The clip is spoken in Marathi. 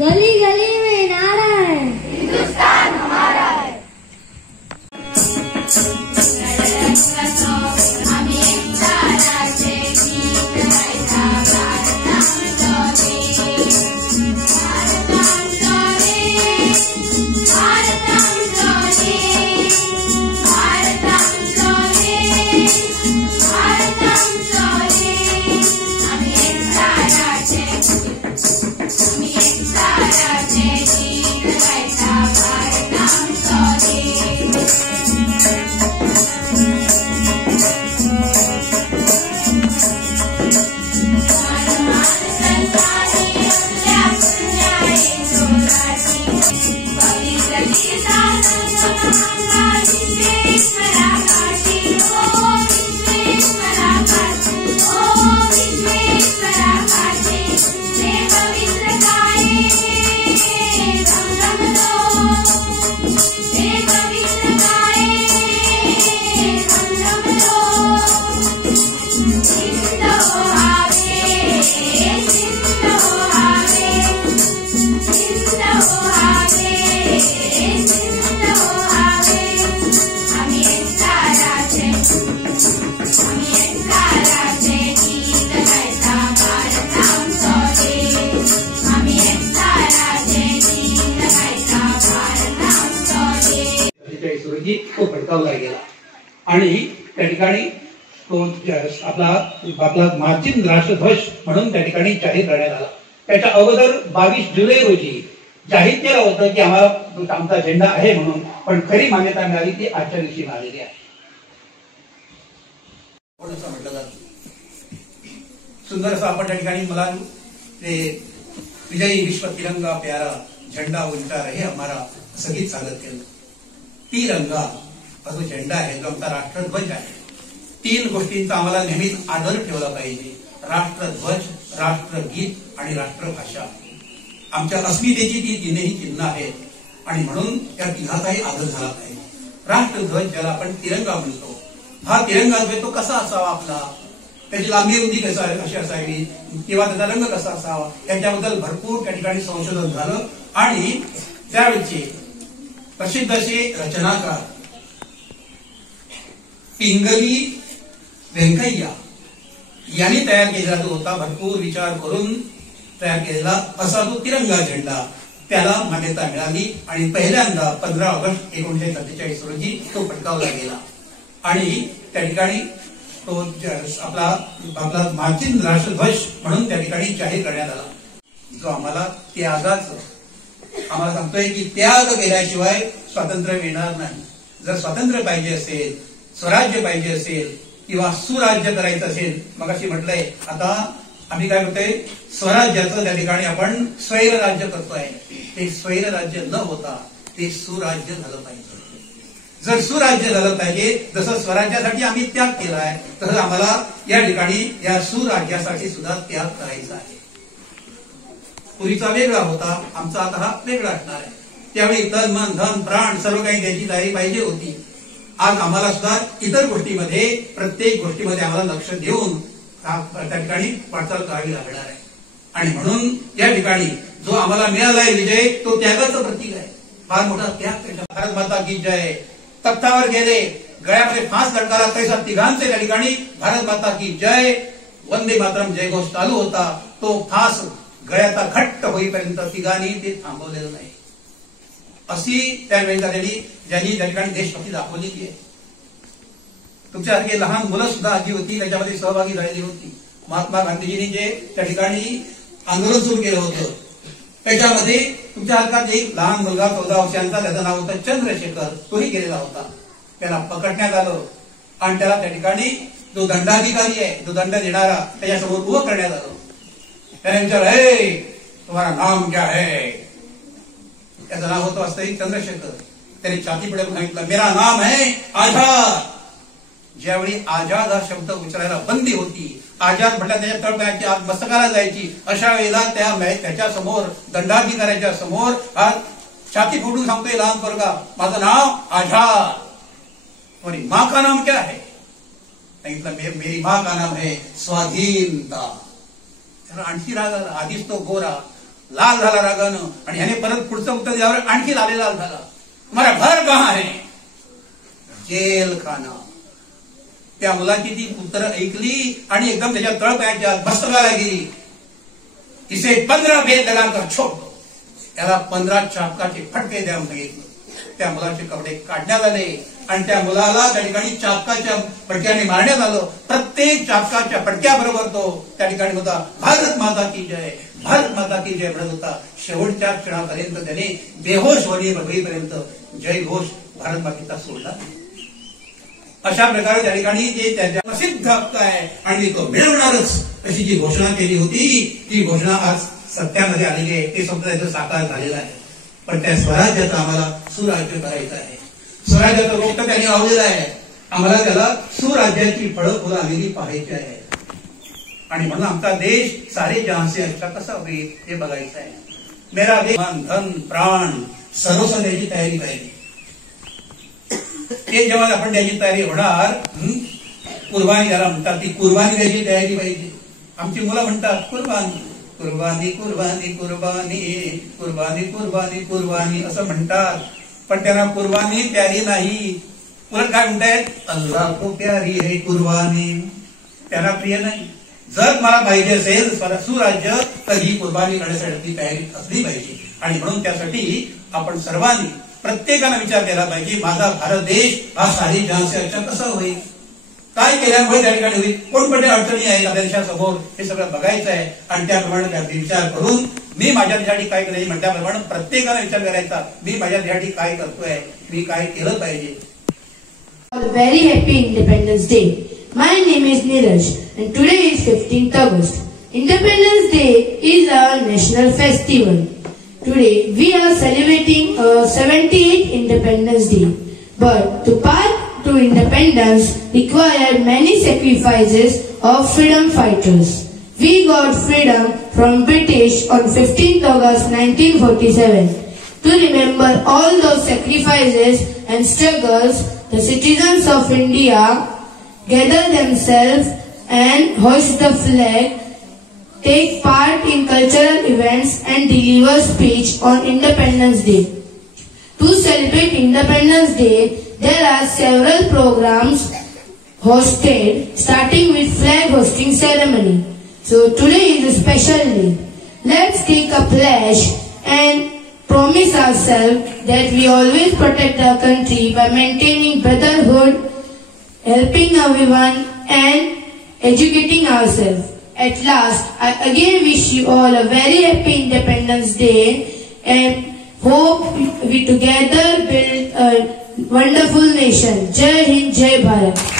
गली गली में नारा है, हिंदुस्तान हमारा है। तो फडकावला गेला आणि त्या ठिकाणी तो आपला मार्चिन राष्ट्रध्वज म्हणून त्या ठिकाणी जाहीर करण्यात आला। त्याच्या अगोदर 22 जुलै रोजी जाहीर केलं होतं की आम्हाला आमचा झेंडा आहे म्हणून, पण खरी मान्यता मिळाली ती आजच्या दिवशी मिळालेली आहे। सुंदर असं आपण त्या ठिकाणी मला विजयी विश्व तिरंगा प्यारा झेंडा उंचा रहे हमारा संगीत सादर केलं। तिरंगा हा जो झेंडा आहे, जो आमचा राष्ट्रध्वज आहे, 3 गोष्टींचा आम्हाला नेहमीच आदर ठेवला पाहिजे। राष्ट्रध्वज, राष्ट्रगीत आणि राष्ट्रभाषा आमच्या अस्मितेची ती तिन्ही चिन्ह आहेत आणि म्हणून त्या तिघाचाही आदर झाला पाहिजे। राष्ट्रध्वज ज्याला आपण तिरंगा म्हणतो, हा तिरंगा जो तो कसा असावा, आपला त्याची लांबी रुंदी कशी असावी किंवा त्याचा रंग कसा असावा याच्याबद्दल भरपूर त्या ठिकाणी संशोधन झालं आणि त्यावेळचे प्रसिद्ध असे रचनाकार पिंगली व्यंकय्या यांनी तयार केलेला जो होता, भरपूर विचार करून तयार केलेला असा तो तिरंगा झेंडा, त्याला मान्यता मिळाली आणि पहिल्यांदा 15 ऑगस्ट 1947 रोजी तो फडकावला गेला आणि त्या ठिकाणी तो आपला मार्चिन राष्ट्रध्वज म्हणून त्या ठिकाणी जाहीर करण्यात आला। जो आम्हाला त्यागाचं आम्हाला सांगतोय की त्याग केल्याशिवाय स्वातंत्र्य मिळणार नाही। जर स्वातंत्र्य पाहिजे असेल, स्वराज्य पाहिजे असेल किंवा सुराज्य करायचं असेल, मग अशी म्हटलंय, आता आम्ही काय म्हणतोय, स्वराज्याचं त्या ठिकाणी आपण स्वैरराज्य करतोय, ते स्वैरराज्य न होता ते सुराज्य झालं पाहिजे। जर सुराज्य झालं पाहिजे, जसं स्वराज्यासाठी आम्ही त्याग केलाय तसं आम्हाला या ठिकाणी या सुराज्यासाठी सुद्धा त्याग करायचा आहे। पूर्वीचा वेगळा होता, आमचा आता हा वेगळा असणार आहे। त्यावेळी तन मन धन प्राण सर्व काही द्यायची तयारी पाहिजे होती। आज आम्हाला सुद्धा इतर गोष्टीमध्ये, प्रत्येक गोष्टीमध्ये आम्हाला लक्ष देऊन त्या ठिकाणी वाटचाल करावी लागणार आहे आणि म्हणून या ठिकाणी जो आम्हाला मिळालाय विजय तो त्यागाचं प्रतीक आहे. फार मोठा त्याग त्याच्या. भारत माता की जय. तख्तावर गेले, गळ्यामध्ये फास लटकाला तैसा तिघांचे त्या ठिकाणी भारत माता की जय वंदे मातरम जयघोष चालू होता. तो फास गळ्याचा घट्ट होईपर्यंत तिघांनी ते थांबवलेलं नाही. अशी त्यावेळी ज्यांनी त्या ठिकाणी देशभक्ती दाखवलेली आहे. तुमच्यासारखी लहान मुलं सुद्धा जी होती त्याच्यामध्ये सहभागी झालेली होती. महात्मा गांधीजींनी जे त्या ठिकाणी आंदोलन सुरू केलं होतं त्याच्यामध्ये तुमच्या हातात एक लहान मुलगा 14 वर्षांचा, त्याचं नाव होतं चंद्रशेखर, तोही गेलेला होता. त्याला पकडण्यात आलं आणि त्याला त्या ठिकाणी जो दंडाधिकारी आहे, जो दंड देणारा, त्याच्यासमोर उभं करण्यात आलं. त्याने विचारलं, हे तुम्हारा नाम क्या है? त्याचं नाव होतं वास्तविक चंद्रशेखर. त्याने छाती पुढे सांगितलं, मेरा नाम है आझाद. ज्यावेळी आझाद हा शब्द उच्चारायला बंदी होती, आझाद म्हटलं त्याच्या तळपायाची आग मस्तकाला जायची, अशा वेळेला त्याच्या समोर, दंडाधिकाऱ्याच्या समोर हा छाती फोडून सांगतोय लहान पोरगा, माझं नाव आझाद. तुम्हारी माँ का नाम क्या है? सांगितलं, मेरी माँ का नाम है स्वाधीनता. त्याला आणखी राग आला. आधीच तो गोरा लाल झाला रागानं आणि ह्याने परत पुढचं उत्तर दिल्यावर आणखी लाल झाला. तुम्हारा घर कहाँ है? जेल खाना. त्या मुलाची ती उत्तरं ऐकली आणि एकदम त्याच्या तळपायाच्या मस्तकाला गेली. इसे 15 भेद लगाकर छोड़. त्याला 15 चापकाचे फटके द्या सांगितलं. त्या मुलाचे कपडे काढण्यात आले आणि त्या मुलाला त्या ठिकाणी चापकाच्या फटक्याने मारण्यात आलं. प्रत्येक चापकाच्या फटक्याबरोबर तो त्या ठिकाणी होता भारत माता की जय, भारत माता की जय म्हणत होता. शेवटच्या क्षणापर्यंत त्याने बेहोश होईपर्यंत जय घोष भारत मातेचा सोडला. अशा प्रकारे त्या ठिकाणी जे त्याच्या प्रसिद्ध हक्क आहे आणि तो मिळवणारच अशी जी घोषणा केली होती, ती घोषणा आज सत्यामध्ये आलेली आहे. ते स्वप्न त्याचं साकार झालेलं आहे. पण त्या स्वराज्याचं आम्हाला सुराज्य करायचं आहे. स्वराज्याचं रोप त्यांनी लावलेलं आहे. आम्हाला त्याला सुराज्याची फळं फुलं आलेली पाहायची आहे. आणि म्हणून आमचा देश सारे जहां से अच्छा कसा होईल हे बघायचं आहे. मेरा देश धन प्राण सर्वस्व द्यायची तयारी पाहिजे. ते जेव्हा आपण द्यायची तयारी होणार, कुर्बानी ज्याला म्हणतात ती कुर्बानी द्यायची तयारी पाहिजे. आमची मुलं म्हणतात कुर्बानी कुर्बानी कुर्बानी कुर्बानी कुर्बानी कुर्बानी कुर्बानी असं म्हणतात. पण त्यांना कुर्बानी प्यारी नाही. उलट काय म्हणतायत, अल्लाह को प्यारी है कुर्बानी. त्यांना प्रिय नाही. जर मला पाहिजे असेल सुराज्य तर ही कुर्बानी करण्यासाठी तयारी असली पाहिजे. आणि म्हणून त्यासाठी आपण सर्वांनी प्रत्येकानं विचार केला पाहिजे, माझा भारत देश हा सारी जहां से अच्छा कसा होईल, काय केल्यामुळे त्या ठिकाणी होईल, कोणकोणत्या अडचणी आहेत आपल्या देशासमोर, हे सगळं बघायचं आहे. आणि त्याप्रमाणे त्याचा विचार करून मी माझ्या देशासाठी काय केलं म्हटल्याप्रमाणे प्रत्येकानं विचार करायचा, मी माझ्या देशासाठी काय करतोय, मी काय केलं पाहिजे. Very happy Independence Day. My name is Neeraj and today is 15th August. Independence Day is our national festival. Today we are celebrating 78th Independence Day. But to path to independence required many sacrifices of freedom fighters. We got freedom from British on 15th August 1947. To remember all those sacrifices and struggles, the citizens of India gather themselves and hoist the flag, take part in cultural events and deliver speech on Independence Day. To celebrate Independence Day, there are several programs hosted, starting with flag hosting ceremony. So today is a special day. Let's take a pledge and promise ourselves that we always protect our country by maintaining brotherhood, helping everyone and educating ourselves. At last, I again wish you all a very happy Independence Day and hope we together build a wonderful nation. Jai Hind, Jai Bharat.